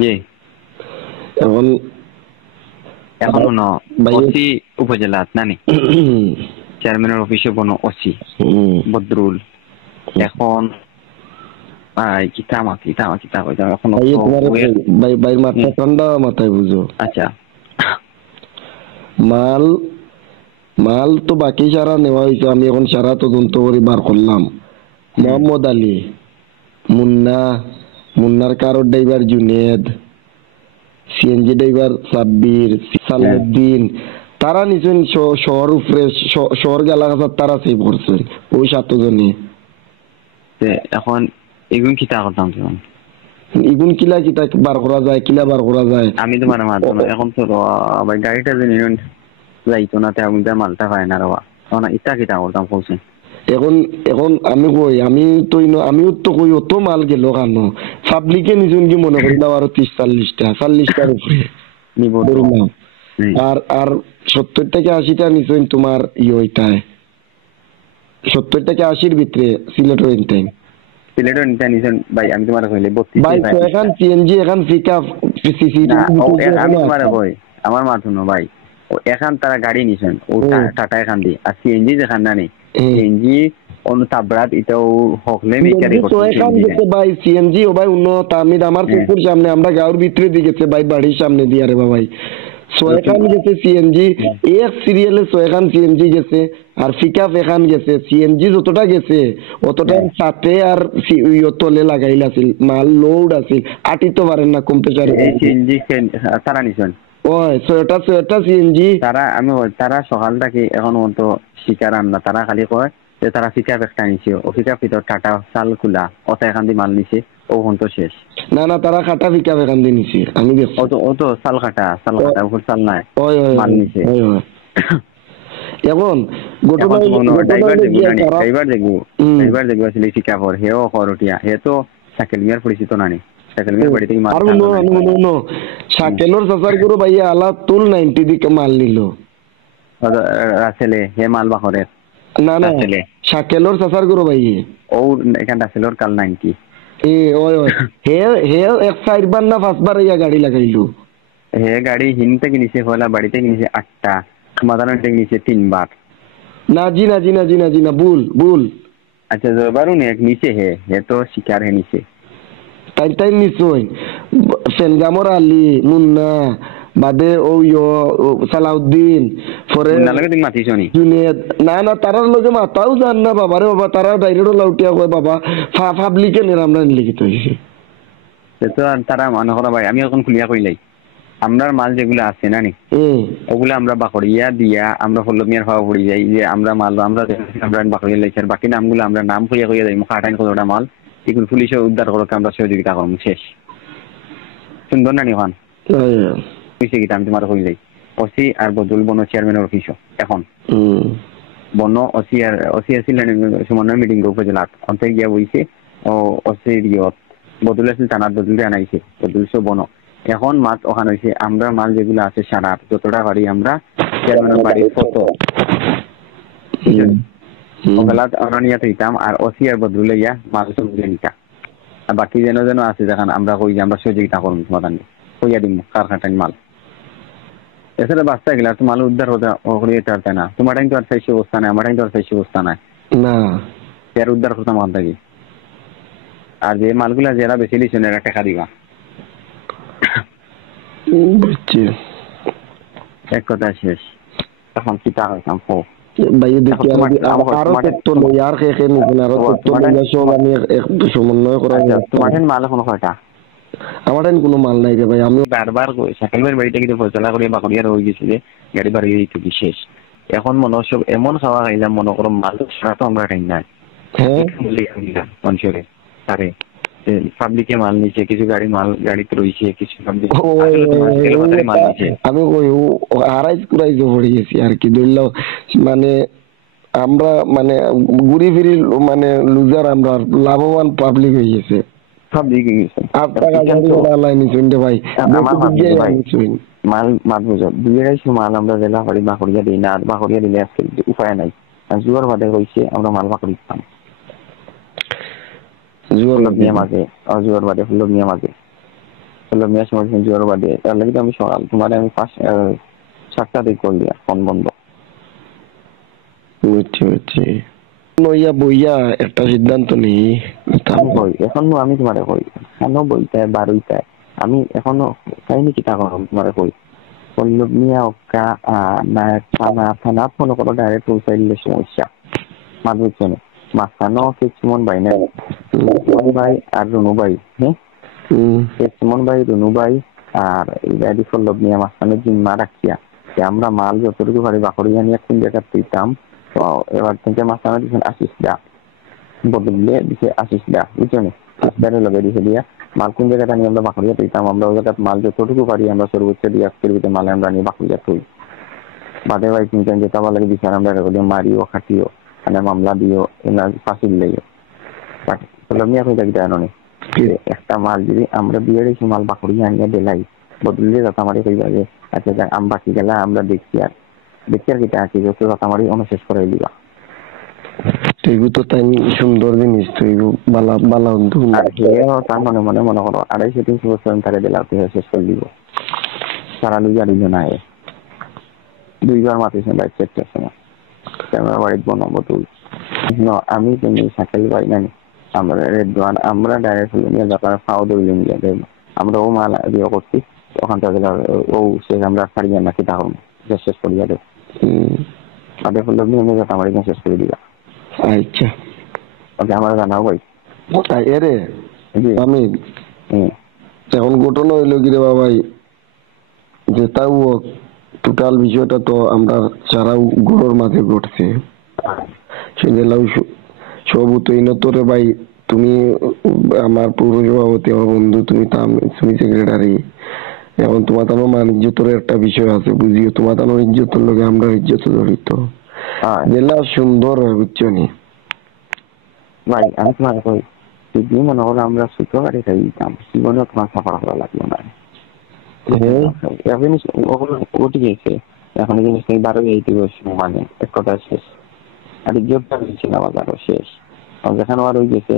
জি এখন এখনো ন ওসি উপজেলা নানি চেয়ারম্যানের অফিসে বনো ওসি বদরুল এখন কিতামা এখন বাইর মাথা ঠান্ডা মাথায় বুঝো। আচ্ছা মাল মাল তো বাকি সারা নেওয়া হয়েছে, আমি এখন সারা তদন্ত করে বার করলাম। মোহাম্মদ আলী, মুন্নার কারোর driver Junaid, CNG driver Sabbir, Salauddin, তারা নিছেন শহর উপরে শহর এলাকা তারা সেভ করছেন ওই 7 জনে। এখন এগুন কিতা করতাম তখন ইগুন কিলা বার করা যায়, কিলা বার করা যায় আমি তো মানে মারতো না। এখন তো ভাই গাড়িটা যে নিয়ে যাইতো না তে আমি মালটা পাই না রবা তখন ইটা কিতা করতাম বলছি। এখন এখন আমি কই আমিও তো কই অত মাল গেল কেন পাবলিকে নিছেন কি মনে করি দাও আরো 30-40টার উপরে নিব আর 70 থেকে 80টা নিছেন তোমার ওইটায় 70 থেকে 80-র ভিতরে সিলেটের টাইম সিলেটের নিছেন ভাই আমি তোমার কইলে 32 ভাই তো এখন সিএনজি এখন পিকআপ সিসি আমি তোমার কই আমার মা শুনো ভাই এখন তারা গাড়ি নিছেন ও টাটা এখান দিয়ে আর সিএনজি যেখান না নেই সিএনজি অন্য তাবরাত এটাও হকলে মিকারি করতে ভাই সিএনজি ও ভাই উন্নত আমিদ আমার পুকুর সামনে আমরা গাঁর ভিতরে দিকেছে ভাই বাড়ির সামনে দিয়ে আরে ভাই সোয়েখান গেছে সিএনজি এক সিরিয়ালে সোয়েখান সিএনজি গেছে আর পিকআপ এখান গেছে সিএনজি যতটা গেছে অতটার সাথে আর তলে লাগাইল আছিল মাল লোড আছিল আটি তো পারেন না কম্প্রেসার সিএনজি তারা নিছেন ওই সোয়েটা সিএনজি তারা সকালটাকে এখন তো শিকার আনলা তারা খালি কয় যে তারা পিকআপ একটা নিছে ও পিকআপ ভিতর টাটা চাল খোলা ওটা এখান দিয়ে মাল নিছে ও তো শেষ না তারা খাটা পিকআপ এখান দিয়ে নিছে আমি দেখছি ও তো চাল কাটা উপর চাল নাই মাল নিছে এখন ড্রাইভার দেখবো আসলে পিকআপর হেও করটিয়া হে তো সাইকেল মিয়ার পরিচিত নানি সাইকেল মিয়ার বাড়ি থেকে মাল সাইকেলের সাসার করে ভাইয়া আলা তুল 90 দিকে মাল নিল রাসেলে হে মাল বাহরে না সাইকেলের সাসার করে ভাইয়া ও এখান রাসেলের কাল 90 হে 4বার না 5বার ইয়া গাড়ি লাগাইলো হে গাড়ি হিনতে কিনেছে হলা বাড়িতে কিনেছে 8টা সমাধান কিনেছে 3বার না জি না ভুল আচ্ছা জবারুন এক নিচে হে তো শিকার হে নিচে তাই নিশ্চয় সেনগামর আলী মুন্না বাদে ও সালাউদ্দিন পরে জুনেদ না তারার লগে মাতাও জান না বাবা রে বাবা তারা ডাইরেক্ট লাউটিয়া কয় বাবা পাবলিকে নিয়ে আমরা লিখিত হয়েছে তো তারা মনে করা ভাই আমি এখন খুলিয়া কইলাই আমরার মাল যেগুলো আছে না নি ওগুলো আমরা বাকড়িয়া দিয়া আমরা ফলমিয়ার খাওয়া পড়ি যাই যে আমরা মাল আমরা বাকড়িয়া লাইছি আর বাকি নামগুলো আমরা নাম কইয়া যাই খাটাইন কতটা মাল এগুলো পুলিশে উদ্ধার করতে আমরা সহযোগিতা করবো শেষ সুন্দর নানি খান আমি তোমার কই যাই ওসি আর বদুল বন চেয়ারম্যানের অফিসও এখন বন ওসি আসছিলেন সমন্বয় মিটিং উপজেলাত অন্তে গিয়া বইছে ও ওসি ইয়ত বদুল আসছিল থানার বদুল আনাইছে বদুল সব বন এখন মাছ ওখানে হয়েছে আমরা মাল যেগুলো আছে সারা যতটা বাড়ি আমরা চেয়ারম্যানের বাড়ির ফটো ওগুলাত আমরা নিয়ে থাকতাম আর ওসি আর বদুল ইয়া মাল সব নিতাম আর বাকি যেন আছে যেখানে আমরা কই যে আমরা সহযোগিতা করবো সমাধান কইয়া দিম কারখানাটাই মাল এছাড়া বাচ্চা গেলে তো মাল উদ্ধার হতে পারতে না তোমার টাইম তো আর সেই অবস্থা নাই আমার টাইম তো আর সেই অবস্থা নাই না এর উদ্ধার করতাম আমার থাকি আর যে মালগুলা যারা বেশি লিছেন এরা টাকা দিবা এক কথা শেষ এখন কি তা হইতাম ভাই দেখি আরো তো ইয়ার খেয়ে নিছেন আরো তো সব আমি এক সমন্বয় করা তোমার মাল এখন কয়টা আমার কোনো মাল নাই রে ভাই আমি বারবার সাইকেলের বাড়িটা কিন্তু ফয়সলা করিয়া বাকরিয়া রয়ে গেছিল গাড়ি বাড়ি তো বিশেষ এখন মনে সব এমন খাওয়া খাইলাম মনে করো মাল সারা তো আমরা টাইম নাই মানুষের আরে পাবলিকে মাল নিচ্ছে কিছু গাড়িতে রয়েছে কিছু মাল নিচ্ছে আমি আড়াইশ কুড়াইশো পড়ে গেছি আর কি ধরলেও মানে আমরা মানে ঘুরি ফিরি মানে লুজার আমরা লাভবান পাবলিক হয়ে গেছে মাল আমরা জেলা বাড়ি বাকরিয়া দিই না বাকরিয়া দিলে আজকে উপায় নাই জুয়ার বাদে হয়েছে আমরা মাল বাকরি দিতাম জুয়ার বাদে ফুল নিয়ে মাঝে পল্লব মিয়া সময় জোর বাদে তার লাগে তো আমি সকাল তোমার আমি 7টা থেকে কল দিয়া ফোন বন্ধ বুঝছি নইয়া বইয়া একটা সিদ্ধান্ত নেই এখনো আমি তোমারে কই এখনো বইতে বারোইটায় আমি এখনো কাহিনী কিতা করলাম তোমারে কই পল্লব মিয়া ওকা না থানা ফোন করো ডাইরেক্ট পৌঁছাইলে সমস্যা মাছ বুঝছো না মাঝখানো সুমন ভাই না সুমন ভাই আর রুনু ভাই হ্যাঁ সুমন ভাই রুনু ভাই আর এই পল্লব মিয়া মাঝখানে জিম্মা রাখিয়া যে আমরা মাল যতটুকু পারি বাকরিয়া নিয়ে কোন জায়গা দিতাম তো এবার থেকে মাঝখানে দিচ্ছেন আশিস দা বদলে দিছে আশিস দা বুঝছো না আশিসদারে লগে দিছে দিয়া মাল কোন জায়গাটা নিয়ে আমরা বাকরিয়া দিতাম আমরা ওই জায়গায় মাল যতটুকু পারি আমরা সর্বোচ্চ দিয়ে আজকের মালে আমরা নিয়ে বাকরিয়া থই বাদে ভাই চিন্তা যেতে পারলে বিচার আমরা রেকর্ডিং মারিও খাটিও মানে মামলা দিও এনার ফাঁসিল লাইও পল্লব মিয়া কই থাকি জানি একটা মাল যদি আমরা দিয়ে রেখে মাল বাকরিয়া আনিয়ে দিলাই বদলে যাতে আমার কইবা যে আচ্ছা আম বাকি গেলা আমরা দেখি আর কিটা আছে যত যাতে আমার অনুশেষ করে দিবা এগুলো তো তাই সুন্দর জিনিস তো এগুলো বালা বালা আর তার মনে করো 250-300 বছর তারে দিলা শেষ করে দিব সারা লুইয়া দিল না দুইবার মাতিছে বাইক চেকটার সময় ক্যামেরা বাড়িতে বানাবো তুই আমি তুমি সাইকেল পাই না আমরা রেড ওয়ান আমরা ডাইরেক্ট নিয়ে যাতার খাওয়া দইলে নিয়ে দেবো আমরা ও মাল দিয়ে করছি ওখান থেকে ও সে আমরা ছাড়িয়ে নাকি তখন শেষ করিয়া দেবো তাদের ফলে নিয়ে যাতা আমার এখানে শেষ করে দিবা আচ্ছা ওকে আমার জানাও ভাই এরে আমি এখন ঘটনা হইলো কি রে বাবাই যে তাও টোটাল বিষয়টা তো আমরা যারাও ঘরের মাঝে ঘটছে সেগুলাও সব তোরে ভাই তুমি আমার পৌর সভাপতি আমার বন্ধু তুমি সেক্রেটারি এখন তোমার তো মান ইজ্জতের একটা বিষয় আছে বুঝিও তোমার তো ইজ্জতের লগে আমরা ইজ্জত জড়িত জেলা সুন্দর বুঝছো নি ভাই আমি তোমার কই যদি মনে করো আমরা ছোট গাড়ি খাই দিতাম জীবনে তোমার সাফার করা লাগলো না ওটি গেছে এখন জিনিস 12 মানে এক কথা শেষ আর ইজ্জতটা ছিল আমাদের শেষ যেখানে আর ওই গেছে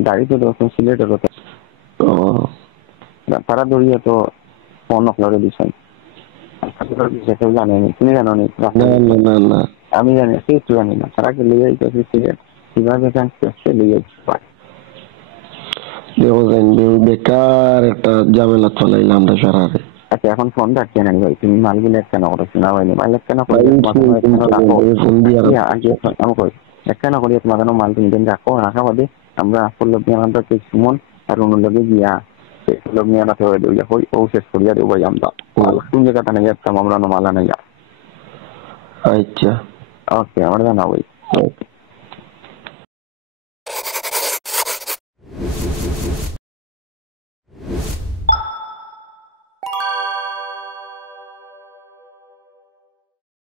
গাড়ি তো সিলেটের তারা দড়িয়ে তো ফোন অফলারে দিচ্ছেন জানেনি তুমি জানো নি আমি জানি সে একটু জানি না তারা কে লিয়ে যাইতেছে সিলেট কিভাবে লিয়ে বেকার একটা ঝামেলা চলাইলাম আমরা সারারে আচ্ছা এখন ফোন রাখছি না ভাই তুমি মালগুলো কেন করছো না ভাই মাল কেন কেন করি তোমার মাল তুমি দিন রাখো রাখা বাদে আমরা পল্লব মিয়া সুমন আর অনুলগে গিয়া পল্লব মিয়া রাখা হয়ে ও শেষ করিয়া দেবো ভাই আমরা কোন জায়গাটা নিয়ে যাচ্তাম আমরা মালা নিয়ে আচ্ছা ওকে আমরা জানাবো ভাই।